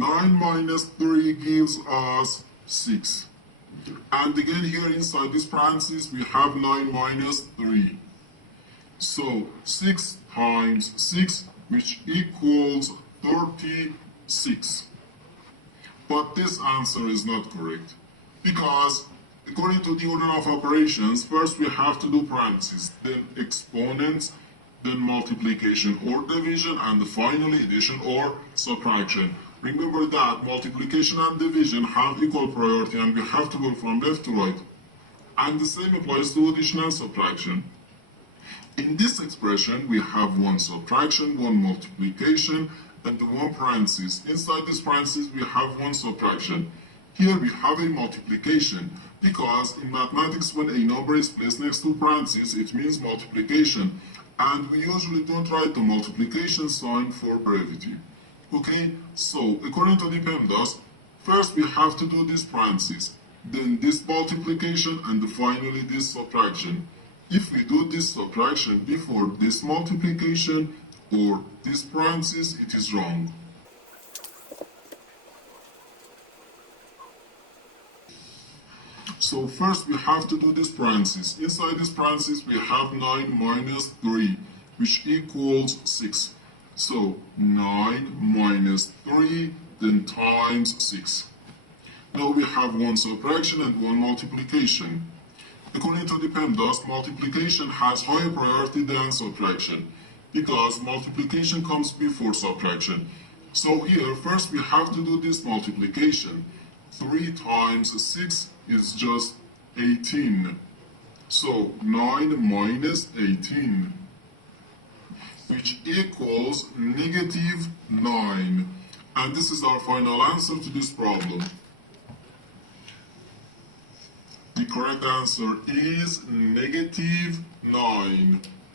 9 minus 3 gives us 6. And again here inside this parenthesis we have 9 minus 3. So 6 times 6, which equals 36. But this answer is not correct, because according to the order of operations, first we have to do parentheses, then exponents, then multiplication or division, and finally addition or subtraction. Remember that multiplication and division have equal priority and we have to go from left to right. And the same applies to addition and subtraction. In this expression, we have one subtraction, one multiplication, and one parenthesis. Inside this parenthesis, we have one subtraction. Here we have a multiplication, because in mathematics, when a number is placed next to parentheses, it means multiplication. And we usually don't write the multiplication sign for brevity. Okay, so according to the PEMDAS, first we have to do this parenthesis, then this multiplication, and finally this subtraction. If we do this subtraction before this multiplication or this parenthesis, it is wrong. So first we have to do this parenthesis. Inside this parenthesis we have 9 minus 3, which equals 6. So 9 minus 3, then times 6. Now we have one subtraction and one multiplication. According to the PEMDAS, multiplication has higher priority than subtraction, because multiplication comes before subtraction. So here, first we have to do this multiplication. 3 times 6 is just 18. So 9 minus 18, which equals negative 9. And this is our final answer to this problem. The correct answer is negative 9.